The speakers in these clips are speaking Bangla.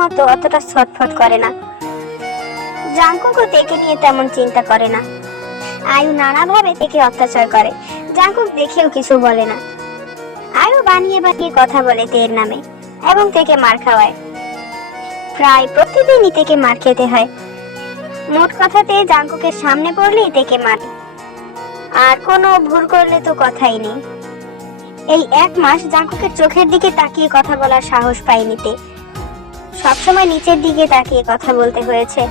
মতো অতটা ছটফট করে না। জাংকুকও তেকে নিয়ে তেমন চিন্তা করে না। আয়ু নানাভাবে তেকে অত্যাচার করে, জাংকুক দেখেও কিছু বলে না। আয়ু বানিয়ে বানিয়ে কথা বলে তের নামে এবং তেকে মার খাওয়ায়। প্রায় প্রতিদিনই তেকে মার খেতে হয়। মোট কথাতে জাংকুকের সামনে পড়লেই তেকে মারে, আর কোনো ভুল করলে তো কথাই নেই। এই 1 মাস জাংকুকের চোখের দিকে তাকিয়ে কথা বলার সাহস পায়নি তে, সবসময় নিচের দিকে তাকিয়ে কথা বলতে হয়েছে।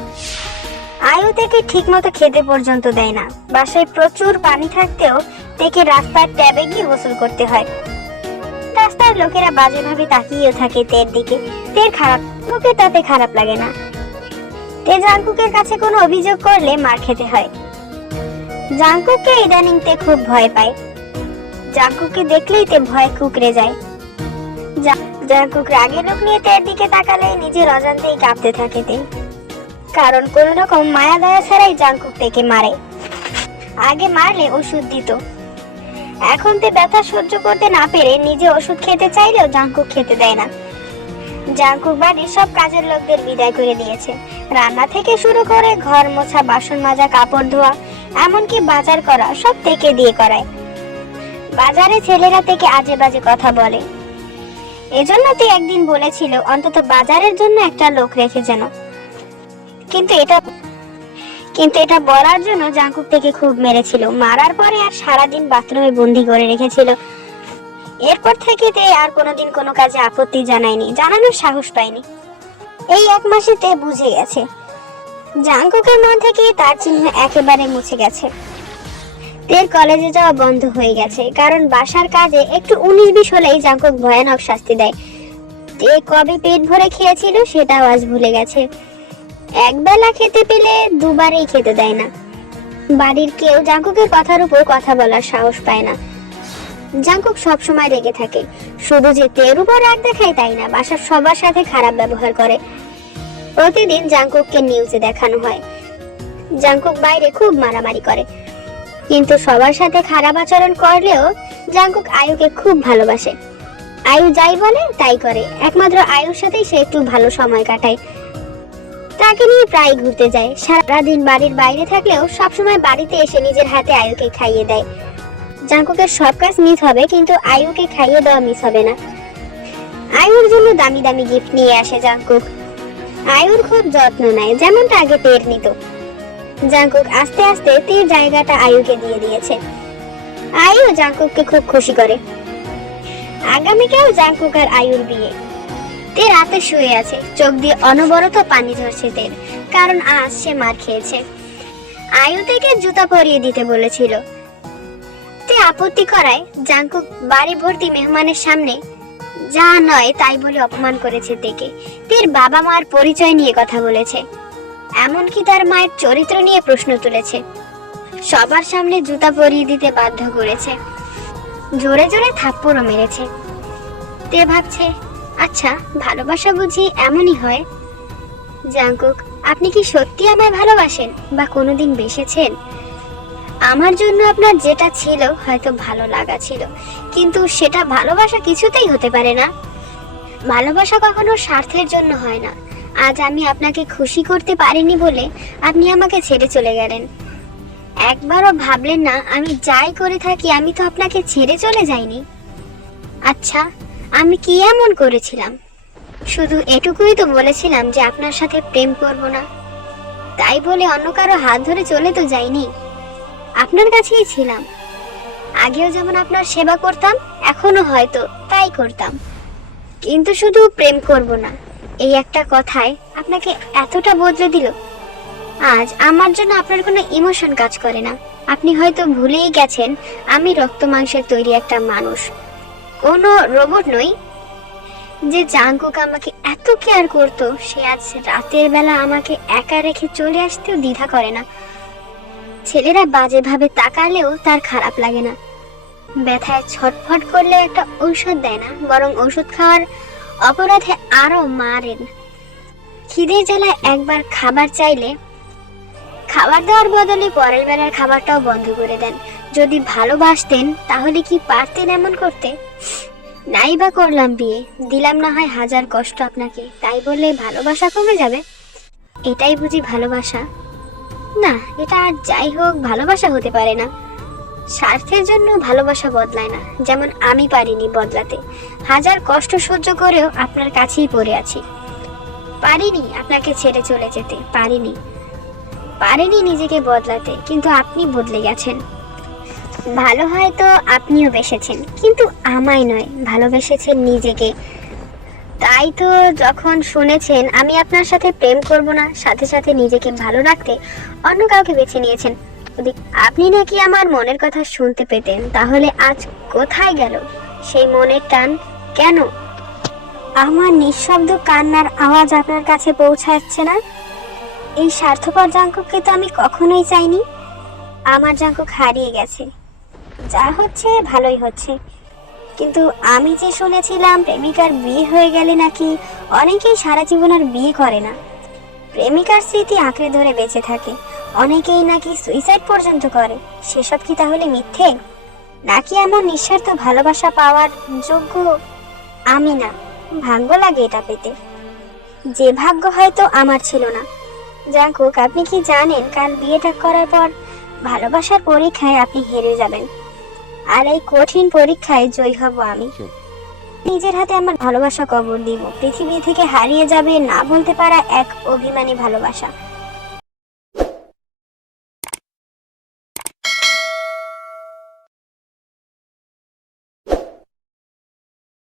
আয়ু থেকে ঠিক মতো খেতে পর্যন্ত দেয় না। বাসায় প্রচুর পানি থাকতেও তেকে রাস্তার ট্যাবে গিয়ে গোসল করতে হয়। রাস্তার লোকেরা বাজেভাবে তাকিয়েও থাকে তের দিকে, তের খারাপ লোকে তাতে খারাপ লাগে না। তে জাংকুকের কাছে কোনো অভিযোগ করলে মার খেতে হয়। জাংকুককে ইদানিং তে খুব ভয় পায়। জাংকুককে দেখলেই তে ভয় কুকড়ে যায়। জাংকুক রাগে লোক নিয়ে তের দিকে তাকালে নিজের অজান্তেই কাঁপতে থাকে তে, কারণ কোন রকম মায়া দয়া ছাড়াই জাংকুক তেকে মারে। আগে মারলে ওষুধ দিত, এখন তে ব্যথা সহ্য করতে না পেরে নিজে ওষুধ খেতে চাইলেও জাংকুক খেতে দেয় না। জাংকুক বাড়ির সব কাজের লোকদের বিদায় করে দিয়েছে। রান্না থেকে শুরু করে ঘর মোছা, বাসন মাজা, কাপড় ধোয়া, এমনকি বাজার করা সব তেকে দিয়ে করায়। বাজারে ছেলেরা থেকে আজে বাজে কথা বলে, এজন্য তে একদিন বলেছিল অন্তত বাজারের জন্য একটা লোক রেখে যেন। কিন্তু এটা বলার জন্য জাংকুক থেকে খুব মেরেছিল। মারার পরে আর সারাদিন বাথরুমে বন্দি করে রেখেছিল। এরপর থেকে তে আর কোনোদিন কোনো কাজে আপত্তি জানায়নি, জানানোর সাহস পায়নি। এই 1 মাসে তে বুঝে গেছে জাংকুকের মন থেকে তার চিহ্ন একেবারে মুছে গেছে। তের কলেজে যাওয়া বন্ধ হয়ে গেছে, কারণ বাসার কাজে একটু 19-20 হলেই জাংকুক ভয়ানক শাস্তি দেয়। তে কবে পেট ভরে খেয়েছিল সেটাও আজ ভুলে গেছে। একবেলা খেতে পেলে দুবারই খেতে দেয় না। বাড়ির কেউ জাংকুকের কথার উপর কথা বলার সাহস পায় না। জাংকুক সবসময় রেগে থাকে, শুধু যে তের উপর রাগ দেখায় তাই না, বাসার সবার সাথে খারাপ ব্যবহার করে। প্রতিদিন জাংকুককে নিউজে দেখানো হয় জাংকুক বাইরে খুব মারামারি করে, কিন্তু সবার সাথে খারাপ আচরণ করলেও জাংকুক আয়ুকে খুব ভালোবাসে। আয়ু যাই বলে তাই করে, একমাত্র আয়ুর সাথেই সে একটু ভালো সময় কাটায়। তাকে নিয়ে প্রায় ঘুরতে যায়। সারাদিন বাড়ির বাইরে থাকলেও সবসময় বাড়িতে এসে নিজের হাতে আয়ুকে খাইয়ে দেয়। জাংকুকের সব কাজ মিস হবে, কিন্তু আয়ুকে খাইয়ে দেওয়া মিস হবে না। আয়ুর জন্য দামি দামি গিফট নিয়ে আসে জাংকুক। আয়ুর খুব যত্ন নেয়, যেমনটা আগে তের নিত। জাংকুক আস্তে আস্তে তের জায়গাটা আয়ুকে দিয়ে দিয়েছে। আয়ু জাংকুককে খুব খুশি করে। আগামীকাল জাংকুক আর আয়ুর বিয়ে। তে রাতে শুয়ে আছে, চোখ দিয়ে অনবরত পানি ঝরছে তের, কারণ আজ সে মার খেয়েছে। আয়ু থেকে জুতা পরিয়ে দিতে বলেছিল। তে আপত্তি করায় জাংকুক বাড়ি ভর্তি মেহমানের সামনে যা নয় তাই বলে অপমান করেছে তেকে। তের বাবা মার পরিচয় নিয়ে কথা বলেছে, এমনকি তার মায়ের চরিত্র নিয়ে প্রশ্ন তুলেছে। সবার সামনে জুতা পরিয়ে দিতে বাধ্য করেছে, জোরে জোরে থাপ্পড়ও মেরেছে। তে ভাবছে, আচ্ছা ভালোবাসা বুঝি এমনই হয়। জাংকুক, আপনি কি সত্যি আমায় ভালোবাসেন বা কোনোদিন বেসেছেন? আমার জন্য আপনার যেটা ছিল হয়তো ভালো লাগা ছিল, কিন্তু সেটা ভালোবাসা কিছুতেই হতে পারে না। ভালোবাসা কখনো স্বার্থের জন্য হয় না। আজ আমি আপনাকে খুশি করতে পারিনি বলে আপনি আমাকে ছেড়ে চলে গেলেন। একবারও ভাবলেন না আমি যাই করে থাকি আমি তো আপনাকে ছেড়ে চলে যাইনি। আচ্ছা আমি কি এমন করেছিলাম? শুধু এটুকুই তো বলেছিলাম যে আপনার সাথে প্রেম করব না, তাই বলে অন্য কারো হাত ধরে চলে তো যাইনি। আপনার কাছেই ছিলাম। আগেও যেমন আপনার সেবা করতাম, এখনো হয়তো তাই করতাম, কিন্তু শুধু প্রেম করব না এই একটা কথায় আপনাকে এতটা বদলে দিল। আজ আমার জন্য আপনার কোনো ইমোশন কাজ করে না। আপনি হয়তো ভুলেই গেছেন আমি রক্ত মাংসের তৈরি একটা মানুষ, কোনো রোবট নই। যে জাংকুক আমাকে এত কেয়ার করতো, সে আজ রাতের বেলা আমাকে একা রেখে চলে আসতেও দ্বিধা করে না। ছেলেরা বাজেভাবে তাকালেও তার খারাপ লাগে না। ব্যথায় ছটফট করলে একটা ঔষধ দেয় না, বরং ওষুধ খাওয়ার অপরাধে আরো মারেন। খিদে জ্বালায় একবার খাবার চাইলে খাবার দেওয়ার বদলে পরের বেলার খাবারটাও বন্ধ করে দেন। যদি ভালোবাসতেন তাহলে কি পারতেন এমন করতে? নাই বা করলাম বিয়ে, দিলাম না হয় হাজার কষ্ট আপনাকে, তাই বললে ভালোবাসা কমে যাবে? এটাই বুঝি ভালোবাসা? না, এটা আর যাই হোক ভালোবাসা হতে পারে না। স্বার্থের জন্য ভালোবাসা বদলায় না, যেমন আমি পারিনি বদলাতে। হাজার কষ্ট সহ্য করেও আপনার কাছেই পড়ে আছি। পারিনি আপনাকে ছেড়ে চলে যেতে, পারিনি নিজেকে বদলাতে, কিন্তু আপনি বদলে গেছেন। ভালো হয়তো আপনিও বেসেছেন, কিন্তু আমায় নয়, ভালোবেসেছেন নিজেকে। তাই তো যখন শুনেছেন আমি আপনার সাথে প্রেম করব না, সাথে সাথে নিজেকে ভালো রাখতে অন্য কাউকে বেছে নিয়েছেন। যদি আপনি নাকি আমার মনের কথা শুনতে পেতেন, তাহলে আজ কোথায় গেল সেই মনের টান? কেন আমার নিঃশব্দ কান্নার আওয়াজ আপনার কাছে পৌঁছাচ্ছে না? এই স্বার্থপর জাঙ্কুককে তো আমি কখনোই চাইনি। আমার জাঙ্কুক হারিয়ে গেছে। যা হচ্ছে ভালোই হচ্ছে, কিন্তু আমি যে শুনেছিলাম প্রেমিকার বিয়ে হয়ে গেলে নাকি অনেকেই সারা জীবন আর বিয়ে করে না, প্রেমিকার স্মৃতি আঁকড়ে ধরে বেঁচে থাকে, অনেকেই নাকি সুইসাইড পর্যন্ত করে। সেসব কি তাহলে মিথ্যে? নাকি এমন নিঃস্বার্থ ভালোবাসা পাওয়ার যোগ্য আমি না? ভাগ্য লাগে এটা পেতে, যে ভাগ্য হয়তো আমার ছিল না। জাঙ্কুক, আপনি কি জানেন কাল বিয়েটা করার পর ভালোবাসার পরীক্ষায় আপনি হেরে যাবেন, আর এই কঠিন পরীক্ষায় জয়ী হব আমি। নিজের হাতে আমার ভালোবাসা কবর দিব। পৃথিবী থেকে হারিয়ে যাবে না বলতে পারা এক অভিমানী ভালোবাসা।